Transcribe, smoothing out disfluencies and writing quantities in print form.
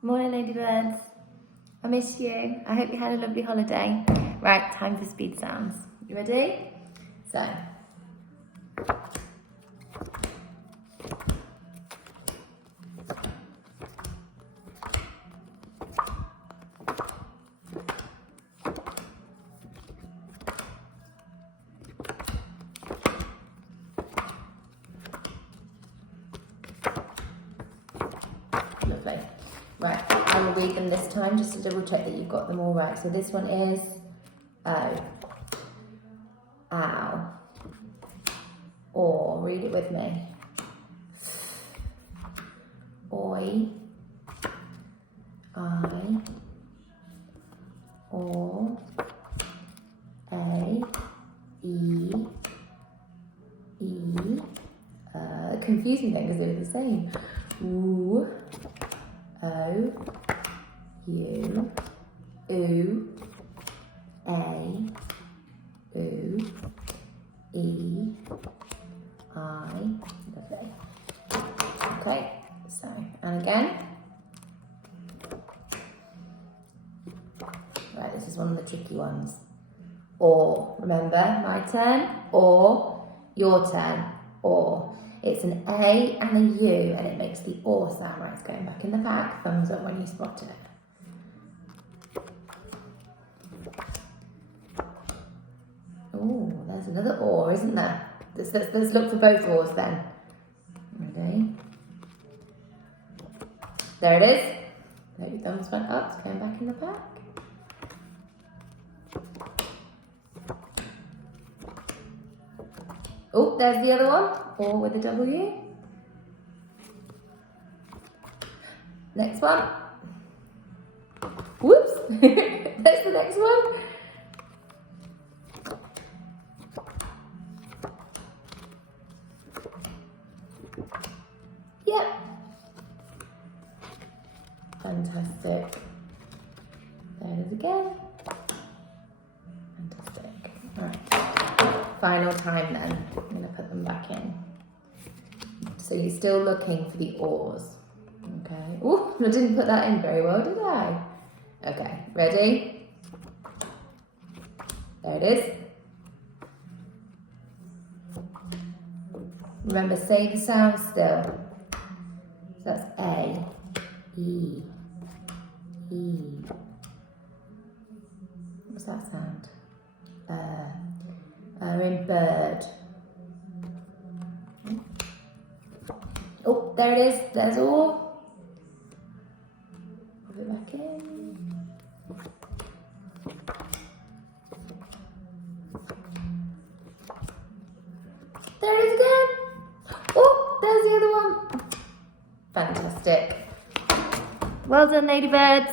Morning, ladybirds. I miss you. I hope you had a lovely holiday. Right, time for speed sounds. You ready? So. Lovely. Right, I will read them this time just to double check that you've got them all right. So this one is O, ow, or, read it with me. Oi, I, or, a, e, confusing thing because they're the same. Ooh, O, U, oo, A, oo, E, I, lovely. Okay, so, and again. Right, this is one of the tricky ones. Or, remember, my turn, or, your turn, or. It's an A and a U and it makes the or sound. Right, it's going back in the pack. Thumbs up when you spot it. Oh, there's another or, isn't there? Let's look for both ors then. Ready? There it is. There, your thumbs went up. It's going back in the pack. Oh, there's the other one, or with a W. Next one. Whoops, that's the next one. Yep. Fantastic. There it is again. Fantastic. All right. Final time then. I'm going to put them back in. So you're still looking for the ors. Okay. Oh, I didn't put that in very well, did I? Okay, ready? There it is. Remember, say the sound still. So that's A, E, E. What's that sound? In bird. Oh, there it is. There's all. Put it back in. There it is again. Oh, there's the other one. Fantastic. Well done, ladybirds.